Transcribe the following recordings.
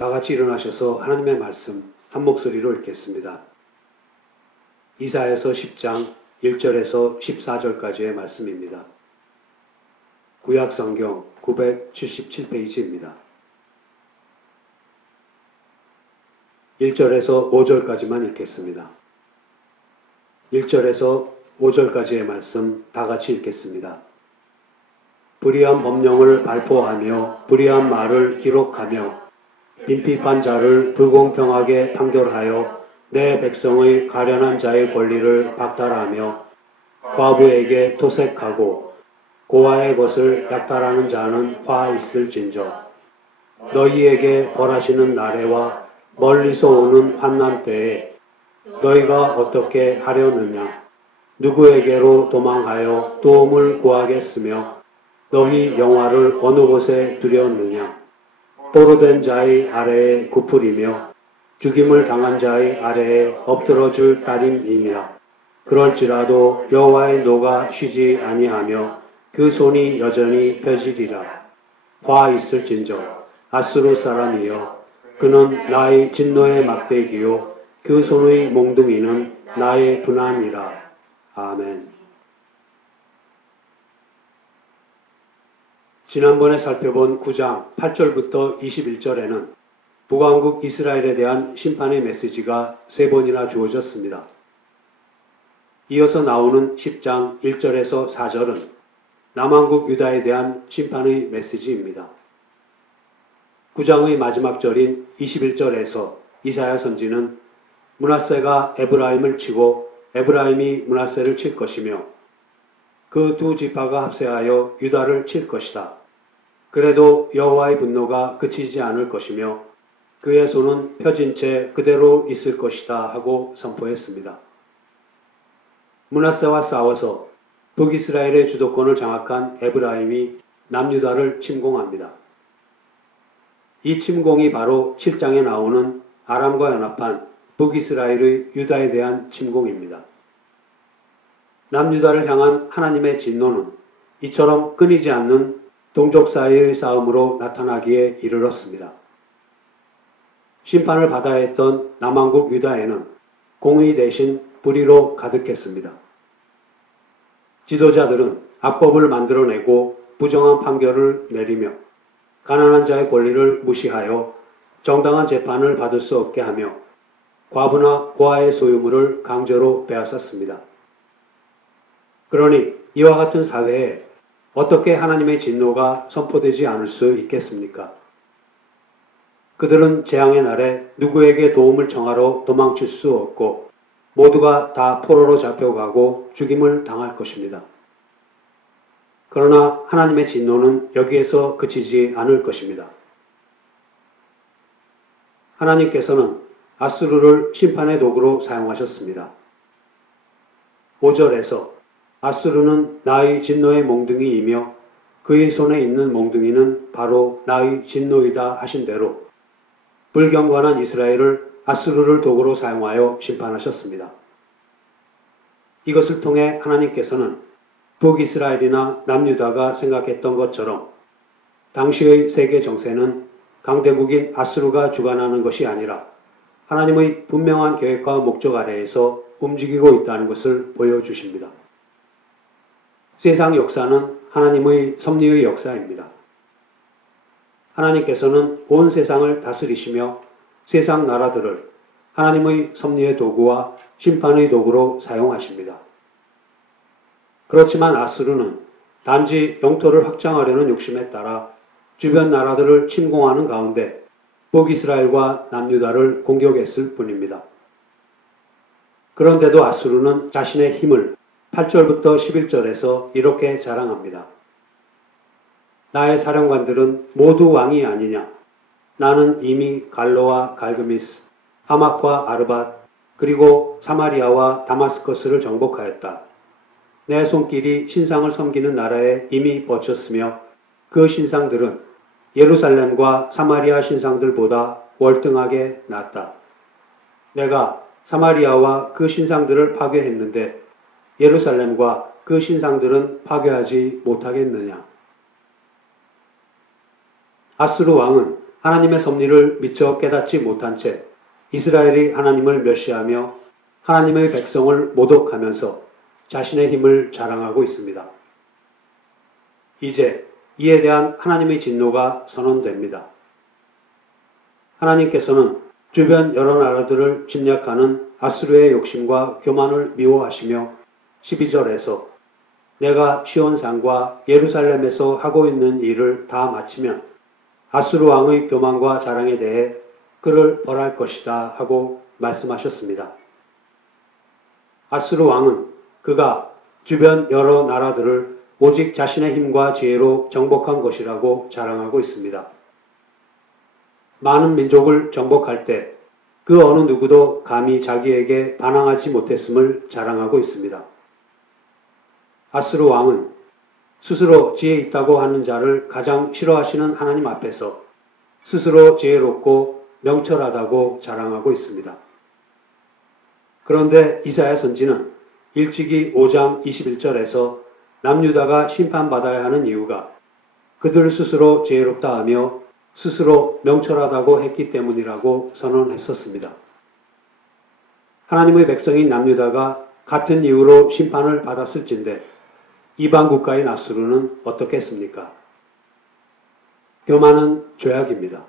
다 같이 일어나셔서 하나님의 말씀 한 목소리로 읽겠습니다. 이사야서 10장 1절에서 14절까지의 말씀입니다. 구약성경 977페이지입니다. 1절에서 5절까지만 읽겠습니다. 1절에서 5절까지의 말씀 다 같이 읽겠습니다. 불의한 법령을 발포하며 불의한 말을 기록하며 빈핍한 자를 불공평하게 판결하여 내 백성의 가련한 자의 권리를 박탈하며 과부에게 토색하고 고아의 것을 약탈하는 자는 화 있을진저. 너희에게 벌하시는 날에와 멀리서 오는 환난 때에 너희가 어떻게 하려느냐. 누구에게로 도망하여 도움을 구하겠으며 너희 영화를 어느 곳에 두렸느냐. 포로된 자의 아래에 굽으리며 죽임을 당한 자의 아래에 엎드러질 따름이니라. 그럴지라도 여호와의 노가 쉬지 아니하며 그 손이 여전히 펴지리라. 화 있을진저 아수르 사람이여 그는 나의 진노의 막대기요 그 손의 몽둥이는 나의 분함이라. 아멘. 지난번에 살펴본 9장 8절부터 21절에는 북왕국 이스라엘에 대한 심판의 메시지가 3번이나 주어졌습니다. 이어서 나오는 10장 1절에서 4절은 남왕국 유다에 대한 심판의 메시지입니다. 9장의 마지막 절인 21절에서 이사야 선지는 므낫세가 에브라임을 치고 에브라임이 므낫세를 칠 것이며 그 두 지파가 합세하여 유다를 칠 것이다. 그래도 여호와의 분노가 그치지 않을 것이며 그의 손은 펴진 채 그대로 있을 것이다 하고 선포했습니다. 므낫세와 싸워서 북이스라엘의 주도권을 장악한 에브라임이 남유다를 침공합니다. 이 침공이 바로 7장에 나오는 아람과 연합한 북이스라엘의 유다에 대한 침공입니다. 남유다를 향한 하나님의 진노는 이처럼 끊이지 않는 동족 사이의 싸움으로 나타나기에 이르렀습니다. 심판을 받아야 했던 남왕국 유다에는 공의 대신 불의로 가득했습니다. 지도자들은 악법을 만들어내고 부정한 판결을 내리며 가난한 자의 권리를 무시하여 정당한 재판을 받을 수 없게 하며 과부나 고아의 소유물을 강제로 빼앗았습니다. 그러니 이와 같은 사회에 어떻게 하나님의 진노가 선포되지 않을 수 있겠습니까? 그들은 재앙의 날에 누구에게 도움을 청하러 도망칠 수 없고 모두가 다 포로로 잡혀가고 죽임을 당할 것입니다. 그러나 하나님의 진노는 여기에서 그치지 않을 것입니다. 하나님께서는 아수르를 심판의 도구로 사용하셨습니다. 5절에서 아수르는 나의 진노의 몽둥이이며 그의 손에 있는 몽둥이는 바로 나의 진노이다 하신 대로 불경건한 이스라엘을 아수르를 도구로 사용하여 심판하셨습니다. 이것을 통해 하나님께서는 북이스라엘이나 남유다가 생각했던 것처럼 당시의 세계 정세는 강대국인 아수르가 주관하는 것이 아니라 하나님의 분명한 계획과 목적 아래에서 움직이고 있다는 것을 보여주십니다. 세상 역사는 하나님의 섭리의 역사입니다. 하나님께서는 온 세상을 다스리시며 세상 나라들을 하나님의 섭리의 도구와 심판의 도구로 사용하십니다. 그렇지만 아수르는 단지 영토를 확장하려는 욕심에 따라 주변 나라들을 침공하는 가운데 북이스라엘과 남유다를 공격했을 뿐입니다. 그런데도 아수르는 자신의 힘을 8절부터 11절에서 이렇게 자랑합니다. 나의 사령관들은 모두 왕이 아니냐. 나는 이미 갈로와 갈그미스, 하막과 아르밧, 그리고 사마리아와 다마스커스를 정복하였다. 내 손길이 신상을 섬기는 나라에 이미 뻗쳤으며 그 신상들은 예루살렘과 사마리아 신상들보다 월등하게 낫다. 내가 사마리아와 그 신상들을 파괴했는데 예루살렘과 그 신상들은 파괴하지 못하겠느냐. 아수르 왕은 하나님의 섭리를 미처 깨닫지 못한 채 이스라엘이 하나님을 멸시하며 하나님의 백성을 모독하면서 자신의 힘을 자랑하고 있습니다. 이제 이에 대한 하나님의 진노가 선언됩니다. 하나님께서는 주변 여러 나라들을 침략하는 아수르의 욕심과 교만을 미워하시며 12절에서 내가 시온산과 예루살렘에서 하고 있는 일을 다 마치면 아수르 왕의 교만과 자랑에 대해 그를 벌할 것이다 하고 말씀하셨습니다. 아수르 왕은 그가 주변 여러 나라들을 오직 자신의 힘과 지혜로 정복한 것이라고 자랑하고 있습니다. 많은 민족을 정복할 때 그 어느 누구도 감히 자기에게 반항하지 못했음을 자랑하고 있습니다. 아수르 왕은 스스로 지혜 있다고 하는 자를 가장 싫어하시는 하나님 앞에서 스스로 지혜롭고 명철하다고 자랑하고 있습니다. 그런데 이사야 선지는 일찍이 5장 21절에서 남유다가 심판받아야 하는 이유가 그들 스스로 지혜롭다 하며 스스로 명철하다고 했기 때문이라고 선언했었습니다. 하나님의 백성인 남유다가 같은 이유로 심판을 받았을진데 이방 국가인 아수르는 어떻게 했습니까? 교만은 죄악입니다.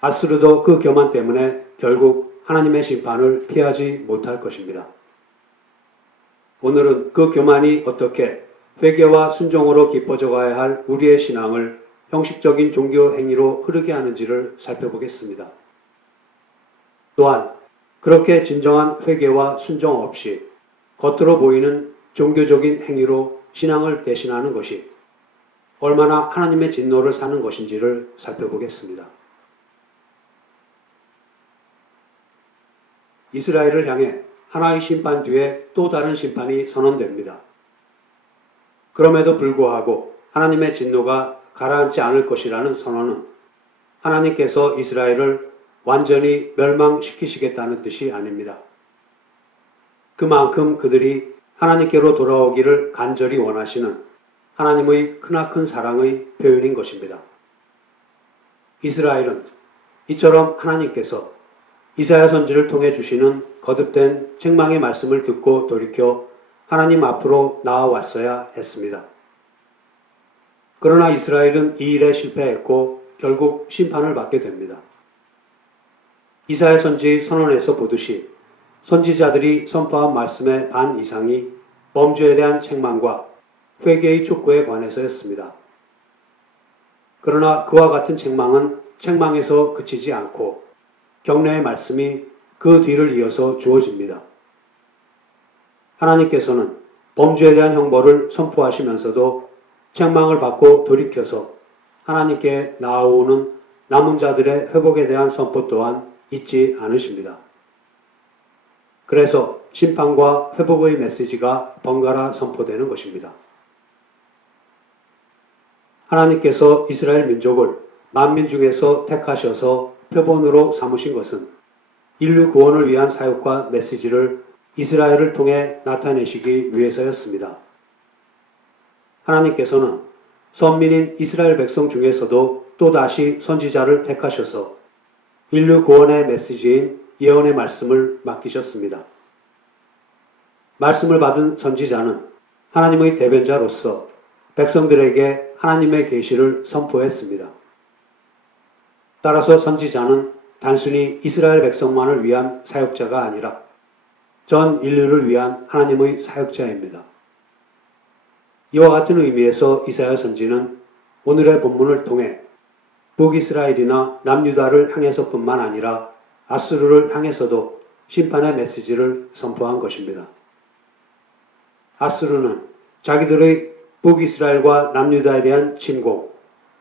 아수르도 그 교만 때문에 결국 하나님의 심판을 피하지 못할 것입니다. 오늘은 그 교만이 어떻게 회개와 순종으로 깊어져 가야 할 우리의 신앙을 형식적인 종교 행위로 흐르게 하는지를 살펴보겠습니다. 또한 그렇게 진정한 회개와 순종 없이 겉으로 보이는 종교적인 행위로 신앙을 대신하는 것이 얼마나 하나님의 진노를 사는 것인지를 살펴보겠습니다. 이스라엘을 향해 하나의 심판 뒤에 또 다른 심판이 선언됩니다. 그럼에도 불구하고 하나님의 진노가 가라앉지 않을 것이라는 선언은 하나님께서 이스라엘을 완전히 멸망시키시겠다는 뜻이 아닙니다. 그만큼 그들이 하나님께로 돌아오기를 간절히 원하시는 하나님의 크나큰 사랑의 표현인 것입니다. 이스라엘은 이처럼 하나님께서 이사야 선지를 통해 주시는 거듭된 책망의 말씀을 듣고 돌이켜 하나님 앞으로 나아왔어야 했습니다. 그러나 이스라엘은 이 일에 실패했고 결국 심판을 받게 됩니다. 이사야 선지 선언에서 보듯이 선지자들이 선포한 말씀의 반 이상이 범죄에 대한 책망과 회개의 촉구에 관해서였습니다. 그러나 그와 같은 책망은 책망에서 그치지 않고 격려의 말씀이 그 뒤를 이어서 주어집니다. 하나님께서는 범죄에 대한 형벌을 선포하시면서도 책망을 받고 돌이켜서 하나님께 나아오는 남은 자들의 회복에 대한 선포 또한 잊지 않으십니다. 그래서 심판과 회복의 메시지가 번갈아 선포되는 것입니다. 하나님께서 이스라엘 민족을 만민 중에서 택하셔서 표본으로 삼으신 것은 인류 구원을 위한 사역과 메시지를 이스라엘을 통해 나타내시기 위해서였습니다. 하나님께서는 선민인 이스라엘 백성 중에서도 또다시 선지자를 택하셔서 인류 구원의 메시지인 예언의 말씀을 맡기셨습니다. 말씀을 받은 선지자는 하나님의 대변자로서 백성들에게 하나님의 계시를 선포했습니다. 따라서 선지자는 단순히 이스라엘 백성만을 위한 사역자가 아니라 전 인류를 위한 하나님의 사역자입니다. 이와 같은 의미에서 이사야 선지는 오늘의 본문을 통해 북이스라엘이나 남유다를 향해서뿐만 아니라 아수르를 향해서도 심판의 메시지를 선포한 것입니다. 아수르는 자기들의 북이스라엘과 남유다에 대한 침공,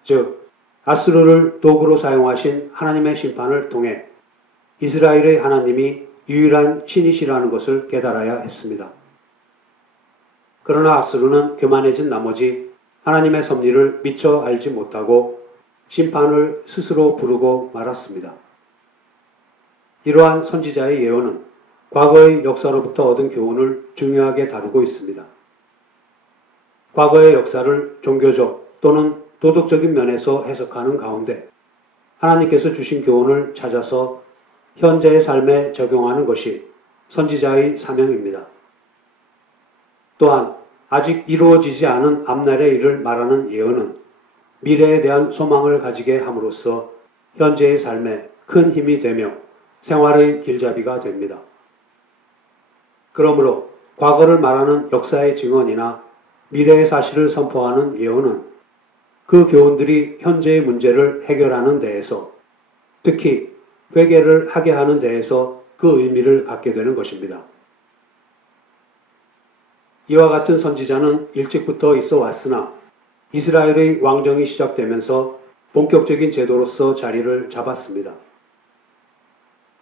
즉 아수르를 도구로 사용하신 하나님의 심판을 통해 이스라엘의 하나님이 유일한 신이시라는 것을 깨달아야 했습니다. 그러나 아수르는 교만해진 나머지 하나님의 섭리를 미처 알지 못하고 심판을 스스로 부르고 말았습니다. 이러한 선지자의 예언은 과거의 역사로부터 얻은 교훈을 중요하게 다루고 있습니다. 과거의 역사를 종교적 또는 도덕적인 면에서 해석하는 가운데 하나님께서 주신 교훈을 찾아서 현재의 삶에 적용하는 것이 선지자의 사명입니다. 또한 아직 이루어지지 않은 앞날의 일을 말하는 예언은 미래에 대한 소망을 가지게 함으로써 현재의 삶에 큰 힘이 되며 생활의 길잡이가 됩니다. 그러므로 과거를 말하는 역사의 증언이나 미래의 사실을 선포하는 예언은 그 교훈들이 현재의 문제를 해결하는 데에서, 특히 회개를 하게 하는 데에서 그 의미를 갖게 되는 것입니다. 이와 같은 선지자는 일찍부터 있어 왔으나 이스라엘의 왕정이 시작되면서 본격적인 제도로서 자리를 잡았습니다.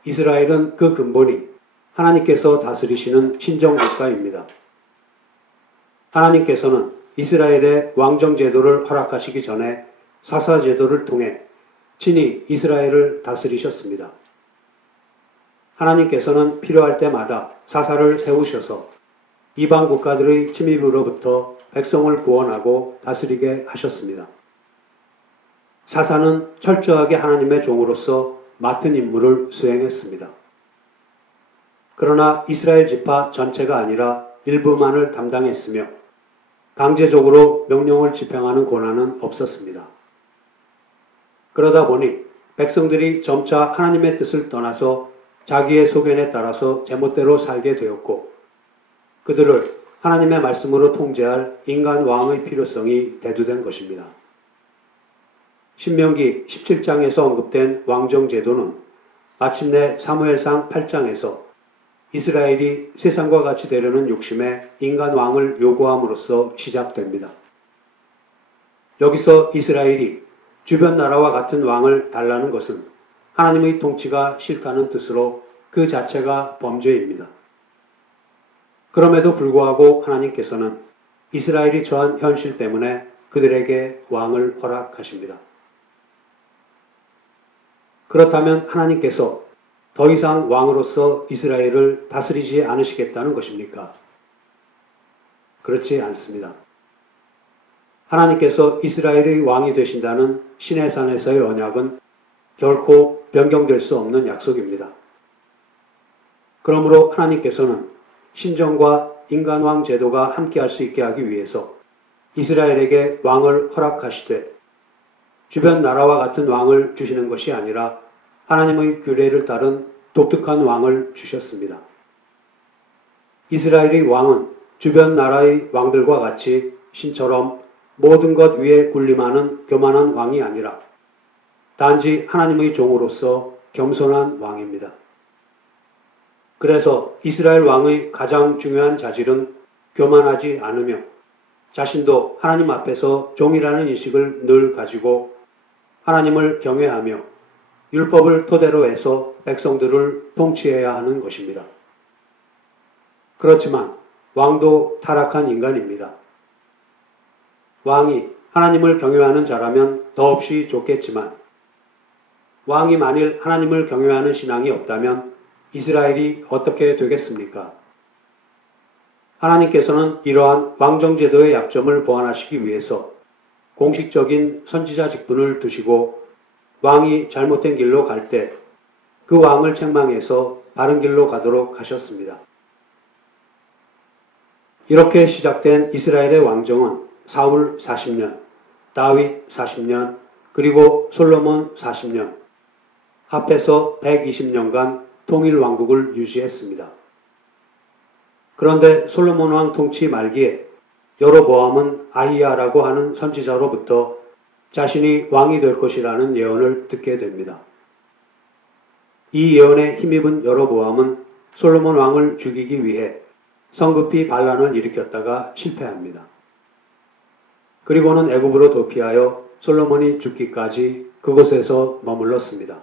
이스라엘은 그 근본이 하나님께서 다스리시는 신정국가입니다. 하나님께서는 이스라엘의 왕정 제도를 허락하시기 전에 사사 제도를 통해 친히 이스라엘을 다스리셨습니다. 하나님께서는 필요할 때마다 사사를 세우셔서 이방 국가들의 침입으로부터 백성을 구원하고 다스리게 하셨습니다. 사사는 철저하게 하나님의 종으로서 맡은 임무를 수행했습니다. 그러나 이스라엘 지파 전체가 아니라 일부만을 담당했으며 강제적으로 명령을 집행하는 권한은 없었습니다. 그러다 보니 백성들이 점차 하나님의 뜻을 떠나서 자기의 소견에 따라서 제멋대로 살게 되었고, 그들을 하나님의 말씀으로 통제할 인간 왕의 필요성이 대두된 것입니다. 신명기 17장에서 언급된 왕정 제도는 마침내 사무엘상 8장에서 이스라엘이 세상과 같이 되려는 욕심에 인간 왕을 요구함으로써 시작됩니다. 여기서 이스라엘이 주변 나라와 같은 왕을 달라는 것은 하나님의 통치가 싫다는 뜻으로 그 자체가 범죄입니다. 그럼에도 불구하고 하나님께서는 이스라엘이 처한 현실 때문에 그들에게 왕을 허락하십니다. 그렇다면 하나님께서 더 이상 왕으로서 이스라엘을 다스리지 않으시겠다는 것입니까? 그렇지 않습니다. 하나님께서 이스라엘의 왕이 되신다는 시내산에서의 언약은 결코 변경될 수 없는 약속입니다. 그러므로 하나님께서는 신정과 인간왕 제도가 함께할 수 있게 하기 위해서 이스라엘에게 왕을 허락하시되 주변 나라와 같은 왕을 주시는 것이 아니라 하나님의 규례를 따른 독특한 왕을 주셨습니다. 이스라엘의 왕은 주변 나라의 왕들과 같이 신처럼 모든 것 위에 군림하는 교만한 왕이 아니라 단지 하나님의 종으로서 겸손한 왕입니다. 그래서 이스라엘 왕의 가장 중요한 자질은 교만하지 않으며 자신도 하나님 앞에서 종이라는 인식을 늘 가지고 하나님을 경외하며 율법을 토대로 해서 백성들을 통치해야 하는 것입니다. 그렇지만 왕도 타락한 인간입니다. 왕이 하나님을 경외하는 자라면 더없이 좋겠지만 왕이 만일 하나님을 경외하는 신앙이 없다면 이스라엘이 어떻게 되겠습니까? 하나님께서는 이러한 왕정제도의 약점을 보완하시기 위해서 공식적인 선지자 직분을 두시고 왕이 잘못된 길로 갈 때 그 왕을 책망해서 바른 길로 가도록 하셨습니다. 이렇게 시작된 이스라엘의 왕정은 사울 40년, 다윗 40년, 그리고 솔로몬 40년, 합해서 120년간 통일 왕국을 유지했습니다. 그런데 솔로몬 왕 통치 말기에 여로보암은 아히야라고 하는 선지자로부터 자신이 왕이 될 것이라는 예언을 듣게 됩니다. 이 예언에 힘입은 여로보암은 솔로몬 왕을 죽이기 위해 성급히 반란을 일으켰다가 실패합니다. 그리고는 애굽으로 도피하여 솔로몬이 죽기까지 그곳에서 머물렀습니다.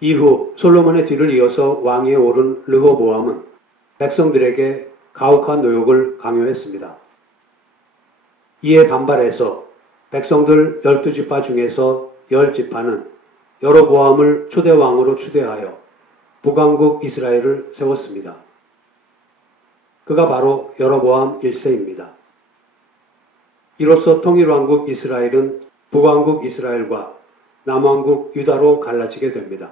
이후 솔로몬의 뒤를 이어서 왕위에 오른 르호보암은 백성들에게 가혹한 노역을 강요했습니다. 이에 반발해서 백성들 12지파 중에서 10지파는 여로보암을 초대왕으로 추대하여 북왕국 이스라엘을 세웠습니다. 그가 바로 여로보암 1세입니다. 이로써 통일왕국 이스라엘은 북왕국 이스라엘과 남왕국 유다로 갈라지게 됩니다.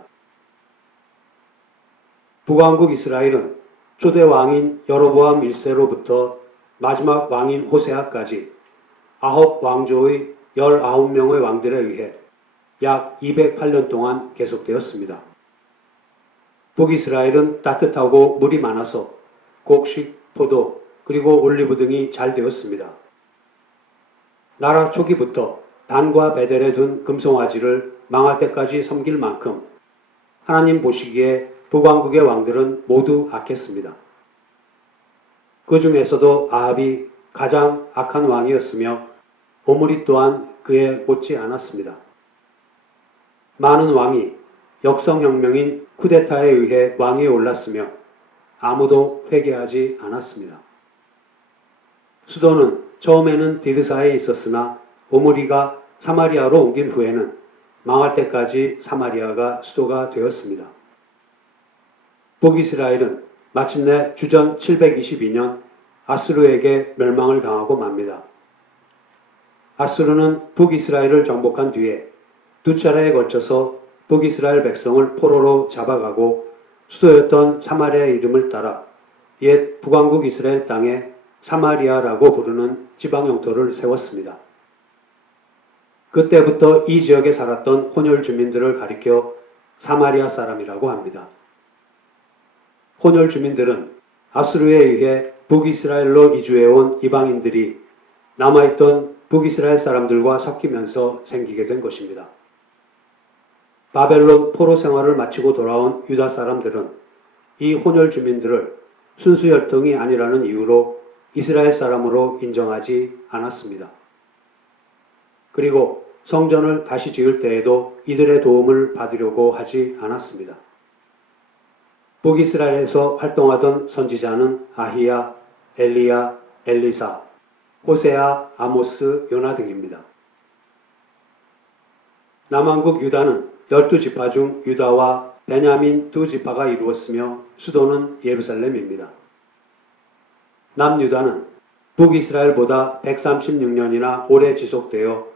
북왕국 이스라엘은 초대 왕인 여로보암 1세로부터 마지막 왕인 호세아까지 9왕조의 19명의 왕들에 의해 약 208년 동안 계속되었습니다. 북이스라엘은 따뜻하고 물이 많아서 곡식, 포도, 그리고 올리브 등이 잘 되었습니다. 나라 초기부터 단과 베델에 둔 금송아지를 망할 때까지 섬길 만큼 하나님 보시기에 북왕국의 왕들은 모두 악했습니다. 그 중에서도 아합이 가장 악한 왕이었으며 오므리 또한 그에 못지 않았습니다. 많은 왕이 역성혁명인 쿠데타에 의해 왕위에 올랐으며 아무도 회개하지 않았습니다. 수도는 처음에는 디르사에 있었으나 오므리가 사마리아로 옮긴 후에는 망할 때까지 사마리아가 수도가 되었습니다. 북이스라엘은 마침내 주전 722년 아수르에게 멸망을 당하고 맙니다. 아수르는 북이스라엘을 정복한 뒤에 두 차례에 걸쳐서 북이스라엘 백성을 포로로 잡아가고 수도였던 사마리아의 이름을 따라 옛 북왕국 이스라엘 땅에 사마리아라고 부르는 지방 영토를 세웠습니다. 그때부터 이 지역에 살았던 혼혈 주민들을 가리켜 사마리아 사람이라고 합니다. 혼혈 주민들은 아수르에 의해 북이스라엘로 이주해온 이방인들이 남아있던 북이스라엘 사람들과 섞이면서 생기게 된 것입니다. 바벨론 포로 생활을 마치고 돌아온 유다 사람들은 이 혼혈 주민들을 순수 혈통이 아니라는 이유로 이스라엘 사람으로 인정하지 않았습니다. 그리고 성전을 다시 지을 때에도 이들의 도움을 받으려고 하지 않았습니다. 북이스라엘에서 활동하던 선지자는 아히야, 엘리야, 엘리사, 호세아, 아모스, 요나 등입니다. 남왕국 유다는 12지파 중 유다와 베냐민 두 지파가 이루었으며 수도는 예루살렘입니다. 남유다는 북이스라엘보다 136년이나 오래 지속되어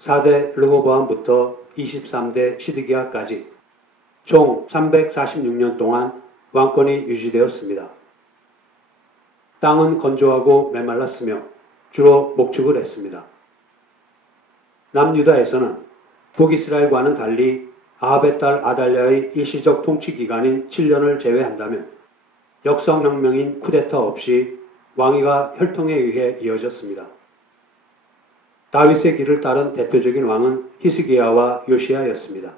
4대 르호보암부터 23대 시드기야까지 총 346년 동안 왕권이 유지되었습니다. 땅은 건조하고 메말랐으며 주로 목축을 했습니다. 남유다에서는 북이스라엘과는 달리 아합의 딸 아달랴의 일시적 통치 기간인 7년을 제외한다면 역성혁명인 쿠데타 없이 왕위가 혈통에 의해 이어졌습니다. 다윗의 길을 따른 대표적인 왕은 히스기야와 요시야였습니다.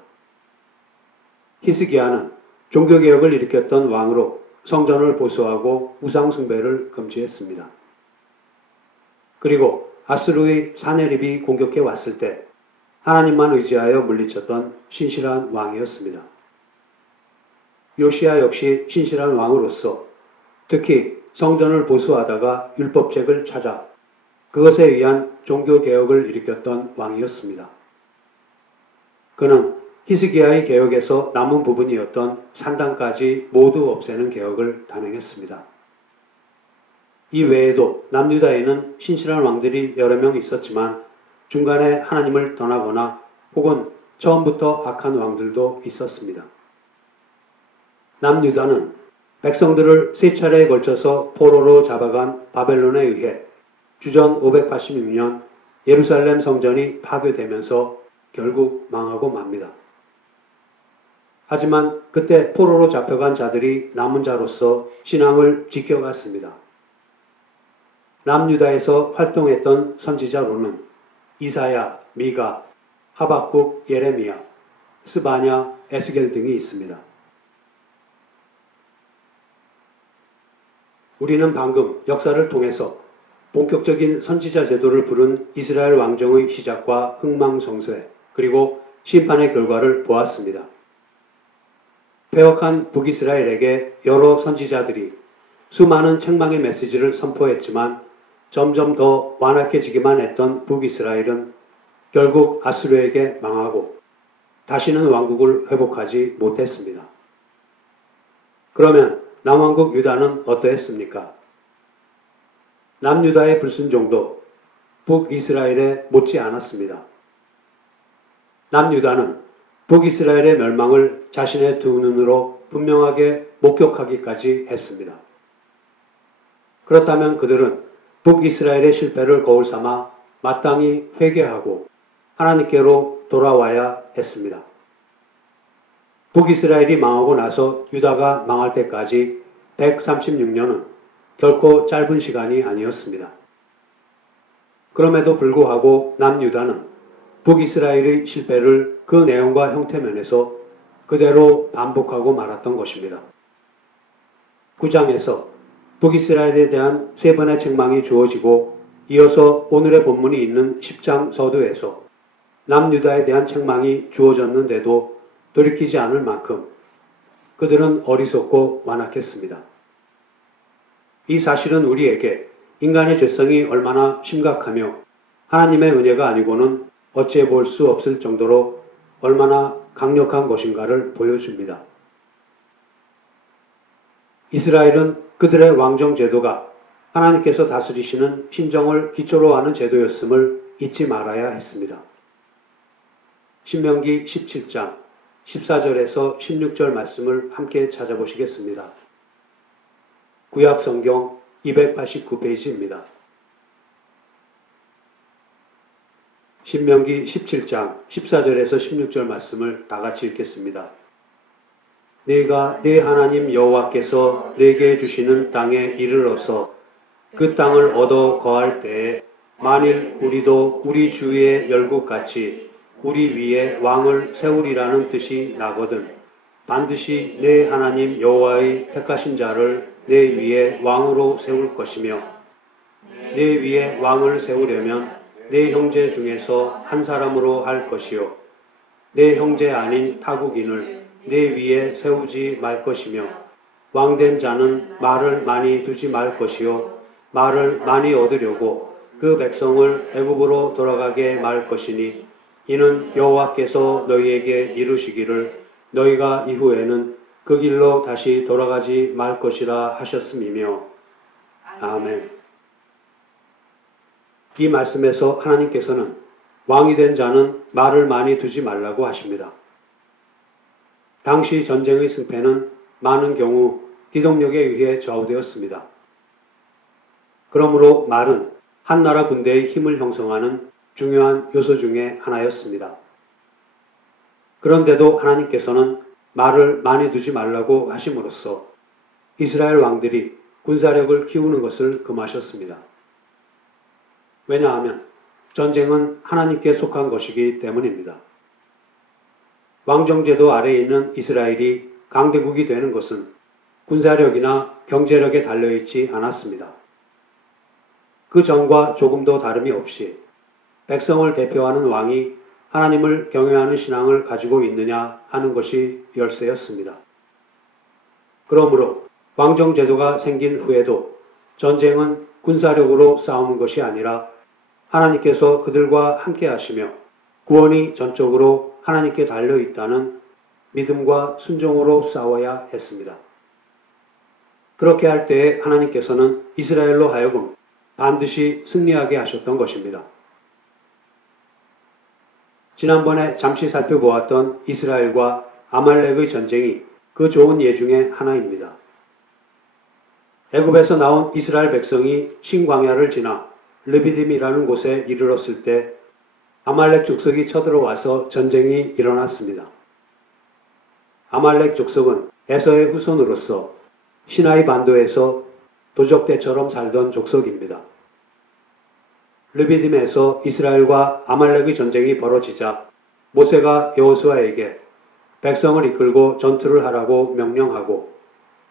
히스기야는 종교개혁을 일으켰던 왕으로 성전을 보수하고 우상숭배를 금지했습니다. 그리고 아수르의 사네립이 공격해 왔을 때 하나님만 의지하여 물리쳤던 신실한 왕이었습니다. 요시야 역시 신실한 왕으로서 특히 성전을 보수하다가 율법책을 찾아 그것에 의한 종교개혁을 일으켰던 왕이었습니다. 그는 히스기야의 개혁에서 남은 부분이었던 산당까지 모두 없애는 개혁을 단행했습니다. 이 외에도 남유다에는 신실한 왕들이 여러 명 있었지만 중간에 하나님을 떠나거나 혹은 처음부터 악한 왕들도 있었습니다. 남유다는 백성들을 세 차례에 걸쳐서 포로로 잡아간 바벨론에 의해 주전 586년 예루살렘 성전이 파괴되면서 결국 망하고 맙니다. 하지만 그때 포로로 잡혀간 자들이 남은 자로서 신앙을 지켜갔습니다. 남유다에서 활동했던 선지자로는 이사야, 미가, 하박국, 예레미야, 스바냐, 에스겔 등이 있습니다. 우리는 방금 역사를 통해서 본격적인 선지자 제도를 부른 이스라엘 왕정의 시작과 흥망성쇠 그리고 심판의 결과를 보았습니다. 폐역한 북이스라엘에게 여러 선지자들이 수많은 책망의 메시지를 선포했지만 점점 더 완악해지기만 했던 북이스라엘은 결국 아수르에게 망하고 다시는 왕국을 회복하지 못했습니다. 그러면 남왕국 유다는 어떠했습니까? 남유다의 불순종도 북이스라엘에 못지 않았습니다. 남유다는 북이스라엘의 멸망을 자신의 두 눈으로 분명하게 목격하기까지 했습니다. 그렇다면 그들은 북이스라엘의 실패를 거울 삼아 마땅히 회개하고 하나님께로 돌아와야 했습니다. 북이스라엘이 망하고 나서 유다가 망할 때까지 136년은 결코 짧은 시간이 아니었습니다. 그럼에도 불구하고 남유다는 북이스라엘의 실패를 그 내용과 형태 면에서 그대로 반복하고 말았던 것입니다. 9장에서 북이스라엘에 대한 세 번의 책망이 주어지고 이어서 오늘의 본문이 있는 10장 서두에서 남유다에 대한 책망이 주어졌는데도 돌이키지 않을 만큼 그들은 어리석고 완악했습니다. 이 사실은 우리에게 인간의 죄성이 얼마나 심각하며 하나님의 은혜가 아니고는 어찌해 볼 수 없을 정도로 얼마나 강력한 것인가를 보여줍니다. 이스라엘은 그들의 왕정 제도가 하나님께서 다스리시는 신정을 기초로 하는 제도였음을 잊지 말아야 했습니다. 신명기 17장 14절에서 16절 말씀을 함께 찾아보시겠습니다. 구약 성경 289페이지입니다. 신명기 17장 14절에서 16절 말씀을 다 같이 읽겠습니다. 네가 네 하나님 여호와께서 네게 주시는 땅에 이르러서 그 땅을 얻어 거할 때에 만일 우리도 우리 주위의 열국같이 우리 위에 왕을 세우리라는 뜻이 나거든 반드시 네 하나님 여호와의 택하신 자를 내 위에 왕으로 세울 것이며 내 위에 왕을 세우려면 내 형제 중에서 한 사람으로 할 것이요 내 형제 아닌 타국인을 내 위에 세우지 말 것이며 왕된 자는 말을 많이 두지 말 것이요 말을 많이 얻으려고 그 백성을 애굽으로 돌아가게 말 것이니 이는 여호와께서 너희에게 이루시기를 너희가 이후에는 그 길로 다시 돌아가지 말 것이라 하셨음이며 아멘. 이 말씀에서 하나님께서는 왕이 된 자는 말을 많이 두지 말라고 하십니다. 당시 전쟁의 승패는 많은 경우 기동력에 의해 좌우되었습니다. 그러므로 말은 한 나라 군대의 힘을 형성하는 중요한 요소 중에 하나였습니다. 그런데도 하나님께서는 말을 많이 두지 말라고 하심으로써 이스라엘 왕들이 군사력을 키우는 것을 금하셨습니다. 왜냐하면 전쟁은 하나님께 속한 것이기 때문입니다. 왕정제도 아래에 있는 이스라엘이 강대국이 되는 것은 군사력이나 경제력에 달려있지 않았습니다. 그 전과 조금도 다름이 없이 백성을 대표하는 왕이 하나님을 경외하는 신앙을 가지고 있느냐 하는 것이 열쇠였습니다. 그러므로 왕정제도가 생긴 후에도 전쟁은 군사력으로 싸우는 것이 아니라 하나님께서 그들과 함께 하시며 구원이 전적으로 하나님께 달려있다는 믿음과 순종으로 싸워야 했습니다. 그렇게 할 때에 하나님께서는 이스라엘로 하여금 반드시 승리하게 하셨던 것입니다. 지난번에 잠시 살펴보았던 이스라엘과 아말렉의 전쟁이 그 좋은 예 중에 하나입니다. 애굽에서 나온 이스라엘 백성이 신광야를 지나 르비딤이라는 곳에 이르렀을 때 아말렉 족속이 쳐들어와서 전쟁이 일어났습니다. 아말렉 족속은 에서의 후손으로서 시나이 반도에서 도적대처럼 살던 족속입니다. 르비딤에서 이스라엘과 아말렉의 전쟁이 벌어지자 모세가 여호수아에게 백성을 이끌고 전투를 하라고 명령하고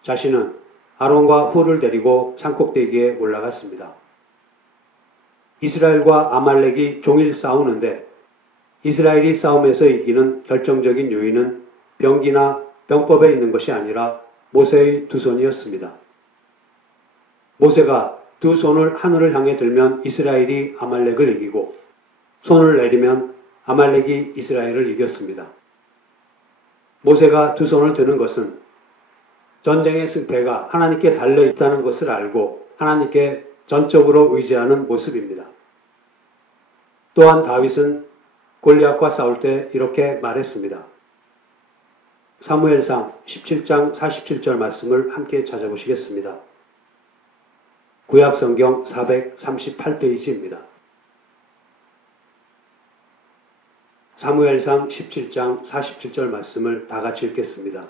자신은 아론과 훌을 데리고 산꼭대기에 올라갔습니다. 이스라엘과 아말렉이 종일 싸우는데 이스라엘이 싸움에서 이기는 결정적인 요인은 병기나 병법에 있는 것이 아니라 모세의 두 손이었습니다. 모세가 두 손을 하늘을 향해 들면 이스라엘이 아말렉을 이기고 손을 내리면 아말렉이 이스라엘을 이겼습니다. 모세가 두 손을 드는 것은 전쟁의 승패가 하나님께 달려있다는 것을 알고 하나님께 전적으로 의지하는 모습입니다. 또한 다윗은 골리앗과 싸울 때 이렇게 말했습니다. 사무엘상 17장 47절 말씀을 함께 찾아보시겠습니다. 구약성경 438페이지입니다. 사무엘상 17장 47절 말씀을 다 같이 읽겠습니다.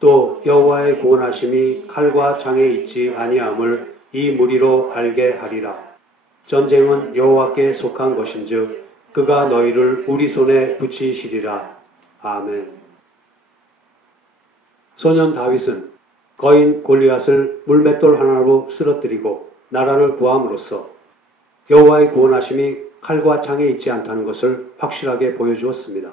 또 여호와의 구원하심이 칼과 창에 있지 아니함을 이 무리로 알게 하리라. 전쟁은 여호와께 속한 것인즉 그가 너희를 우리 손에 붙이시리라. 아멘. 소년 다윗은 거인 골리앗을 물맷돌 하나로 쓰러뜨리고 나라를 구함으로써 여호와의 구원하심이 칼과 창에 있지 않다는 것을 확실하게 보여주었습니다.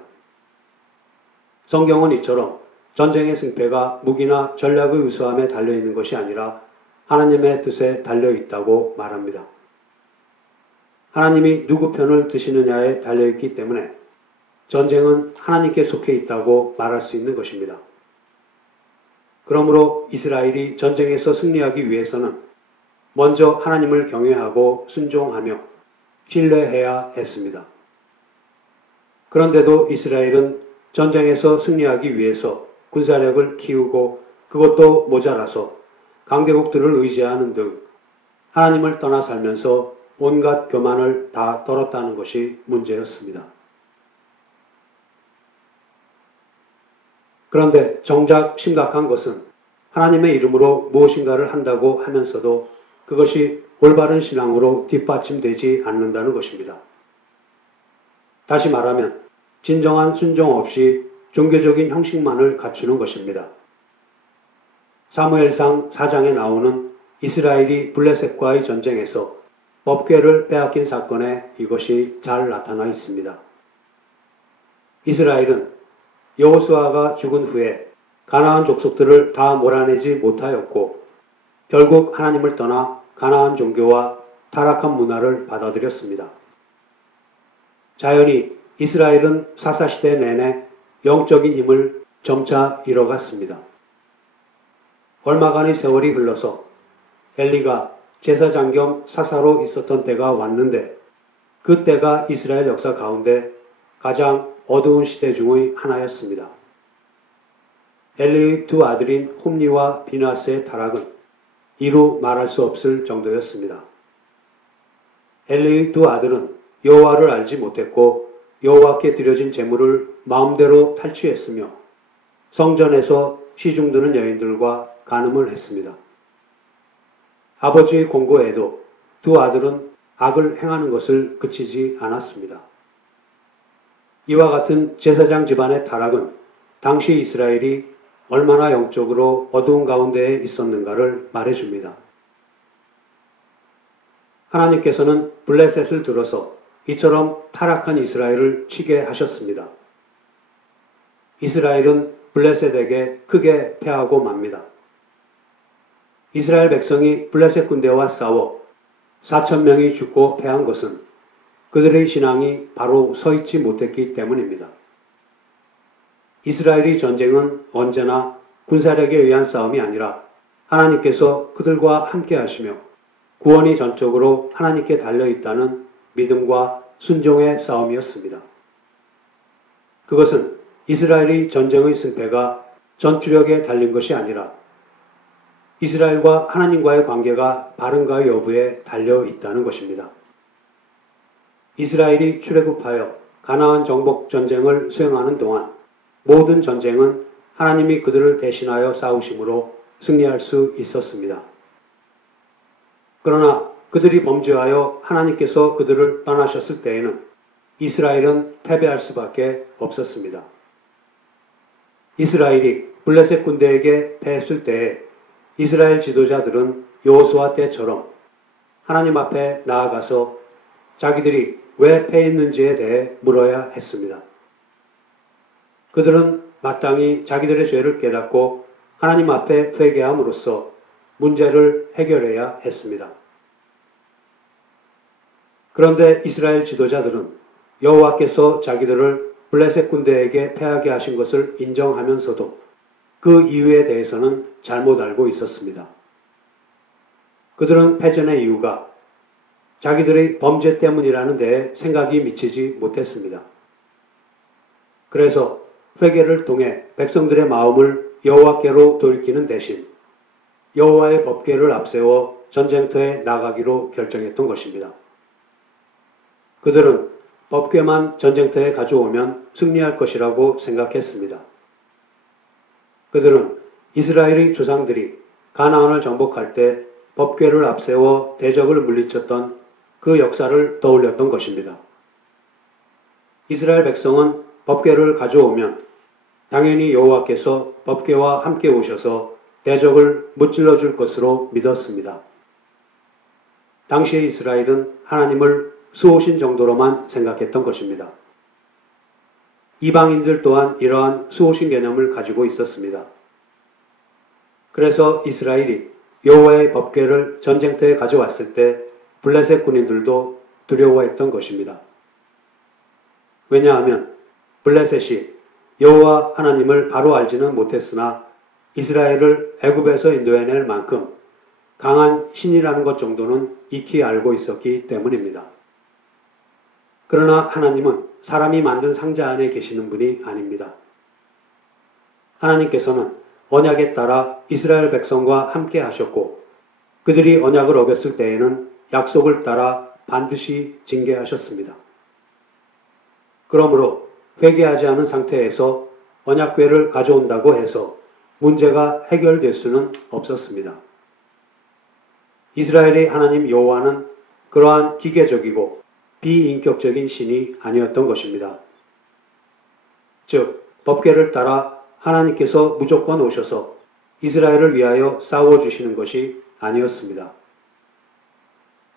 성경은 이처럼 전쟁의 승패가 무기나 전략의 우수함에 달려있는 것이 아니라 하나님의 뜻에 달려있다고 말합니다. 하나님이 누구 편을 드시느냐에 달려있기 때문에 전쟁은 하나님께 속해 있다고 말할 수 있는 것입니다. 그러므로 이스라엘이 전쟁에서 승리하기 위해서는 먼저 하나님을 경외하고 순종하며 신뢰해야 했습니다. 그런데도 이스라엘은 전쟁에서 승리하기 위해서 군사력을 키우고 그것도 모자라서 강대국들을 의지하는 등 하나님을 떠나 살면서 온갖 교만을 다 떨었다는 것이 문제였습니다. 그런데 정작 심각한 것은 하나님의 이름으로 무엇인가를 한다고 하면서도 그것이 올바른 신앙으로 뒷받침되지 않는다는 것입니다. 다시 말하면 진정한 순종 없이 종교적인 형식만을 갖추는 것입니다. 사무엘상 4장에 나오는 이스라엘이 블레셋과의 전쟁에서 법궤를 빼앗긴 사건에 이것이 잘 나타나 있습니다. 이스라엘은 여호수아가 죽은 후에 가나안 족속들을 다 몰아내지 못하였고 결국 하나님을 떠나 가나안 종교와 타락한 문화를 받아들였습니다. 자연히 이스라엘은 사사시대 내내 영적인 힘을 점차 잃어갔습니다. 얼마간의 세월이 흘러서 엘리가 제사장 겸 사사로 있었던 때가 왔는데 그 때가 이스라엘 역사 가운데 가장 어두운 시대 중의 하나였습니다. 엘리의 두 아들인 홈리와 비나스의 타락은 이루 말할 수 없을 정도였습니다. 엘리의 두 아들은 여호와를 알지 못했고 여호와께 드려진 제물을 마음대로 탈취했으며 성전에서 시중드는 여인들과 간음을 했습니다. 아버지의 공고에도 두 아들은 악을 행하는 것을 그치지 않았습니다. 이와 같은 제사장 집안의 타락은 당시 이스라엘이 얼마나 영적으로 어두운 가운데에 있었는가를 말해줍니다. 하나님께서는 블레셋을 들어서 이처럼 타락한 이스라엘을 치게 하셨습니다. 이스라엘은 블레셋에게 크게 패하고 맙니다. 이스라엘 백성이 블레셋 군대와 싸워 4,000명이 죽고 패한 것은 그들의 신앙이 바로 서 있지 못했기 때문입니다. 이스라엘의 전쟁은 언제나 군사력에 의한 싸움이 아니라 하나님께서 그들과 함께 하시며 구원이 전적으로 하나님께 달려있다는 믿음과 순종의 싸움이었습니다. 그것은 이스라엘의 전쟁의 승패가 전투력에 달린 것이 아니라 이스라엘과 하나님과의 관계가 바른가 여부에 달려 있다는 것입니다. 이스라엘이 출애굽하여 가나안 정복 전쟁을 수행하는 동안 모든 전쟁은 하나님이 그들을 대신하여 싸우심으로 승리할 수 있었습니다. 그러나 그들이 범죄하여 하나님께서 그들을 떠나셨을 때에는 이스라엘은 패배할 수밖에 없었습니다. 이스라엘이 블레셋 군대에게 패했을 때에 이스라엘 지도자들은 여호수아 때처럼 하나님 앞에 나아가서 자기들이 왜 패했는지에 대해 물어야 했습니다. 그들은 마땅히 자기들의 죄를 깨닫고 하나님 앞에 회개함으로써 문제를 해결해야 했습니다. 그런데 이스라엘 지도자들은 여호와께서 자기들을 블레셋 군대에게 패하게 하신 것을 인정하면서도 그 이유에 대해서는 잘못 알고 있었습니다. 그들은 패전의 이유가 자기들의 범죄 때문이라는 데에 생각이 미치지 못했습니다. 그래서 회개를 통해 백성들의 마음을 여호와께로 돌이키는 대신 여호와의 법궤를 앞세워 전쟁터에 나가기로 결정했던 것입니다. 그들은 법궤만 전쟁터에 가져오면 승리할 것이라고 생각했습니다. 그들은 이스라엘의 조상들이 가나안을 정복할 때 법궤를 앞세워 대적을 물리쳤던 그 역사를 떠올렸던 것입니다. 이스라엘 백성은 법궤를 가져오면 당연히 여호와께서 법궤와 함께 오셔서 대적을 무찔러 줄 것으로 믿었습니다. 당시의 이스라엘은 하나님을 수호신 정도로만 생각했던 것입니다. 이방인들 또한 이러한 수호신 개념을 가지고 있었습니다. 그래서 이스라엘이 여호와의 법궤를 전쟁터에 가져왔을 때 블레셋 군인들도 두려워했던 것입니다. 왜냐하면 블레셋이 여호와 하나님을 바로 알지는 못했으나 이스라엘을 애굽에서 인도해낼 만큼 강한 신이라는 것 정도는 익히 알고 있었기 때문입니다. 그러나 하나님은 사람이 만든 상자 안에 계시는 분이 아닙니다. 하나님께서는 언약에 따라 이스라엘 백성과 함께 하셨고 그들이 언약을 어겼을 때에는 약속을 따라 반드시 징계하셨습니다. 그러므로 회개하지 않은 상태에서 언약궤를 가져온다고 해서 문제가 해결될 수는 없었습니다. 이스라엘의 하나님 여호와는 그러한 기계적이고 비인격적인 신이 아니었던 것입니다. 즉 법궤를 따라 하나님께서 무조건 오셔서 이스라엘을 위하여 싸워주시는 것이 아니었습니다.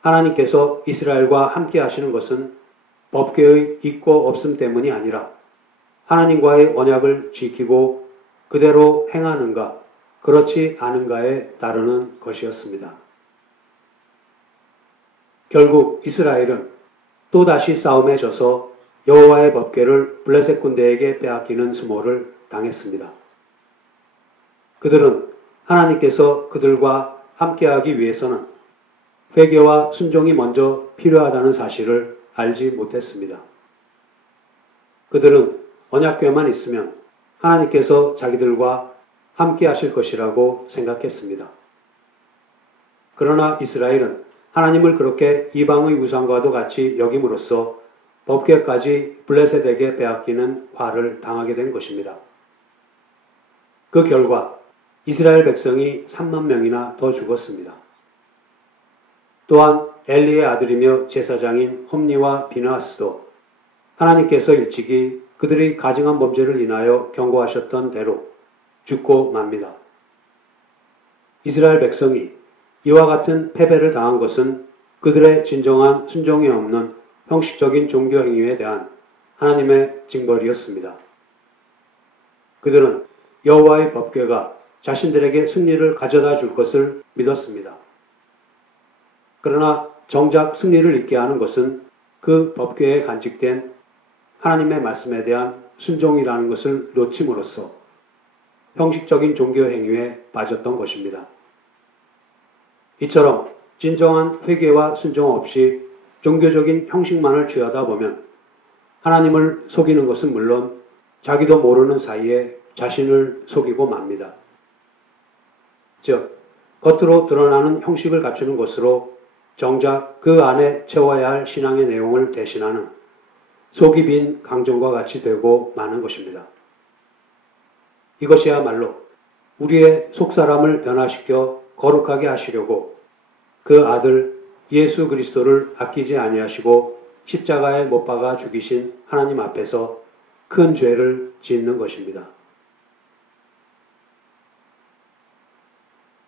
하나님께서 이스라엘과 함께 하시는 것은 법궤의 있고 없음 때문이 아니라 하나님과의 언약을 지키고 그대로 행하는가 그렇지 않은가에 따르는 것이었습니다. 결국 이스라엘은 또다시 싸움에 져서 여호와의 법궤를 블레셋 군대에게 빼앗기는 수모를 당했습니다. 그들은 하나님께서 그들과 함께하기 위해서는 회개와 순종이 먼저 필요하다는 사실을 알지 못했습니다. 그들은 언약궤만 있으면 하나님께서 자기들과 함께 하실 것이라고 생각했습니다. 그러나 이스라엘은 하나님을 그렇게 이방의 우상과도 같이 여김으로써 법궤까지 블레셋에게 빼앗기는 화를 당하게 된 것입니다. 그 결과 이스라엘 백성이 3만 명이나 더 죽었습니다. 또한 엘리의 아들이며 제사장인 홈니와 비느하스도 하나님께서 일찍이 그들의 가증한 범죄를 인하여 경고하셨던 대로 죽고 맙니다. 이스라엘 백성이 이와 같은 패배를 당한 것은 그들의 진정한 순종이 없는 형식적인 종교 행위에 대한 하나님의 징벌이었습니다. 그들은 여호와의 법궤가 자신들에게 승리를 가져다 줄 것을 믿었습니다. 그러나 정작 승리를 있게 하는 것은 그 법궤에 간직된 하나님의 말씀에 대한 순종이라는 것을 놓침으로써 형식적인 종교 행위에 빠졌던 것입니다. 이처럼 진정한 회개와 순종 없이 종교적인 형식만을 취하다 보면 하나님을 속이는 것은 물론 자기도 모르는 사이에 자신을 속이고 맙니다. 즉, 겉으로 드러나는 형식을 갖추는 것으로 정작 그 안에 채워야 할 신앙의 내용을 대신하는 속이 빈 강정과 같이 되고 마는 것입니다. 이것이야말로 우리의 속사람을 변화시켜 거룩하게 하시려고 그 아들 예수 그리스도를 아끼지 아니하시고 십자가에 못 박아 죽이신 하나님 앞에서 큰 죄를 짓는 것입니다.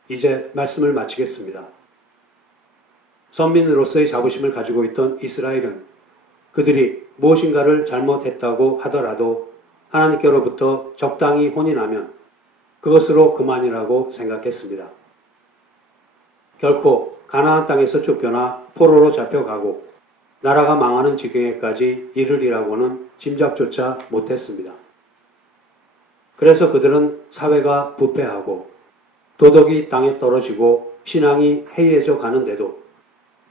이제 말씀을 마치겠습니다. 선민으로서의 자부심을 가지고 있던 이스라엘은 그들이 무엇인가를 잘못했다고 하더라도 하나님께로부터 적당히 혼이 나면 그것으로 그만이라고 생각했습니다. 결코 가나안 땅에서 쫓겨나 포로로 잡혀가고 나라가 망하는 지경에까지 이르리라고는 짐작조차 못했습니다. 그래서 그들은 사회가 부패하고 도덕이 땅에 떨어지고 신앙이 해이해져 가는데도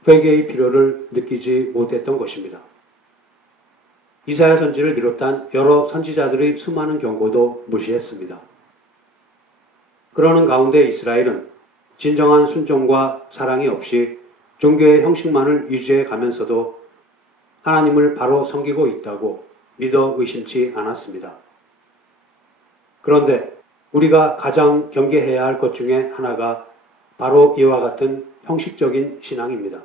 회개의 필요를 느끼지 못했던 것입니다. 이사야 선지를 비롯한 여러 선지자들의 수많은 경고도 무시했습니다. 그러는 가운데 이스라엘은 진정한 순종과 사랑이 없이 종교의 형식만을 유지해 가면서도 하나님을 바로 섬기고 있다고 믿어 의심치 않았습니다. 그런데 우리가 가장 경계해야 할 것 중에 하나가 바로 이와 같은 형식적인 신앙입니다.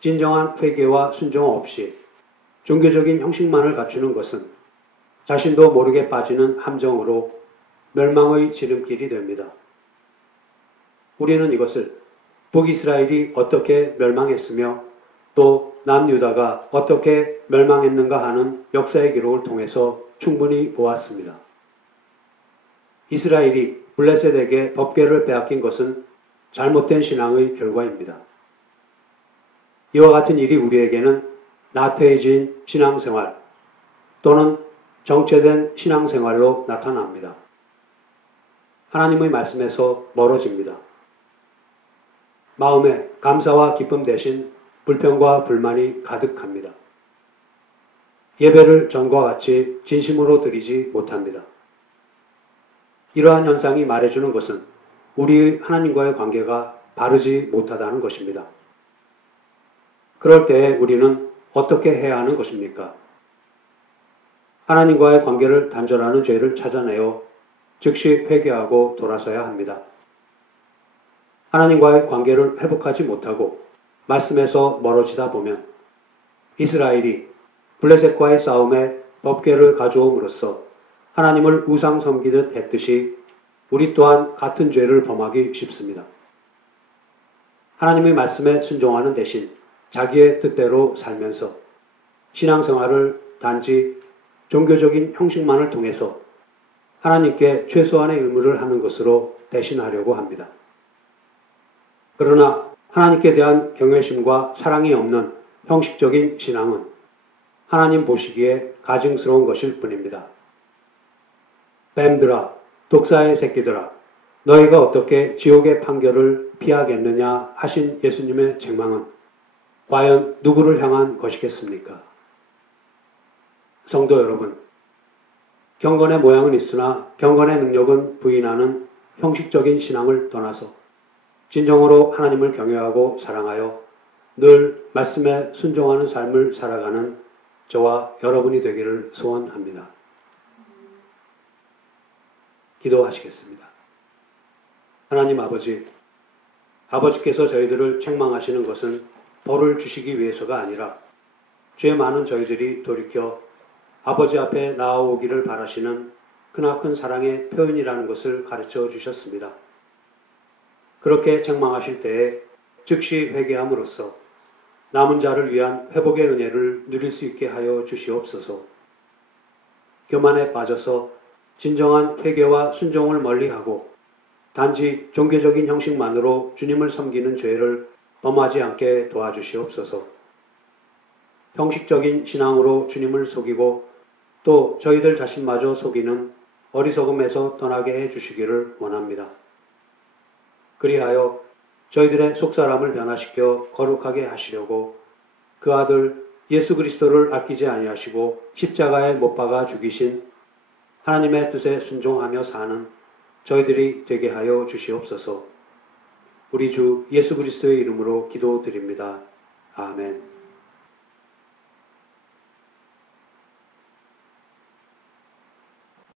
진정한 회개와 순종 없이 종교적인 형식만을 갖추는 것은 자신도 모르게 빠지는 함정으로 멸망의 지름길이 됩니다. 우리는 이것을 북이스라엘이 어떻게 멸망했으며 또 남유다가 어떻게 멸망했는가 하는 역사의 기록을 통해서 충분히 보았습니다. 이스라엘이 블레셋에게 법궤를 빼앗긴 것은 잘못된 신앙의 결과입니다. 이와 같은 일이 우리에게는 나태해진 신앙생활 또는 정체된 신앙생활로 나타납니다. 하나님의 말씀에서 멀어집니다. 마음에 감사와 기쁨 대신 불평과 불만이 가득합니다. 예배를 전과 같이 진심으로 드리지 못합니다. 이러한 현상이 말해주는 것은 우리의 하나님과의 관계가 바르지 못하다는 것입니다. 그럴 때에 우리는 어떻게 해야 하는 것입니까? 하나님과의 관계를 단절하는 죄를 찾아내어 즉시 회개하고 돌아서야 합니다. 하나님과의 관계를 회복하지 못하고 말씀에서 멀어지다 보면 이스라엘이 블레셋과의 싸움에 법궤를 가져옴으로써 하나님을 우상 섬기듯 했듯이 우리 또한 같은 죄를 범하기 쉽습니다. 하나님의 말씀에 순종하는 대신 자기의 뜻대로 살면서 신앙생활을 단지 종교적인 형식만을 통해서 하나님께 최소한의 의무를 하는 것으로 대신하려고 합니다. 그러나 하나님께 대한 경외심과 사랑이 없는 형식적인 신앙은 하나님 보시기에 가증스러운 것일 뿐입니다. 뱀들아, 독사의 새끼들아, 너희가 어떻게 지옥의 판결을 피하겠느냐 하신 예수님의 책망은 과연 누구를 향한 것이겠습니까? 성도 여러분, 경건의 모양은 있으나 경건의 능력은 부인하는 형식적인 신앙을 떠나서 진정으로 하나님을 경외하고 사랑하여 늘 말씀에 순종하는 삶을 살아가는 저와 여러분이 되기를 소원합니다. 기도하시겠습니다. 하나님 아버지, 아버지께서 저희들을 책망하시는 것은 벌을 주시기 위해서가 아니라 죄 많은 저희들이 돌이켜 아버지 앞에 나아오기를 바라시는 크나큰 사랑의 표현이라는 것을 가르쳐 주셨습니다. 그렇게 책망하실 때에 즉시 회개함으로써 남은 자를 위한 회복의 은혜를 누릴 수 있게 하여 주시옵소서. 교만에 빠져서 진정한 회개와 순종을 멀리하고 단지 종교적인 형식만으로 주님을 섬기는 죄를 범하지 않게 도와주시옵소서. 형식적인 신앙으로 주님을 속이고 또 저희들 자신마저 속이는 어리석음에서 떠나게 해주시기를 원합니다. 그리하여 저희들의 속사람을 변화시켜 거룩하게 하시려고 그 아들 예수 그리스도를 아끼지 아니하시고 십자가에 못 박아 죽이신 하나님의 뜻에 순종하며 사는 저희들이 되게 하여 주시옵소서. 우리 주 예수 그리스도의 이름으로 기도드립니다. 아멘.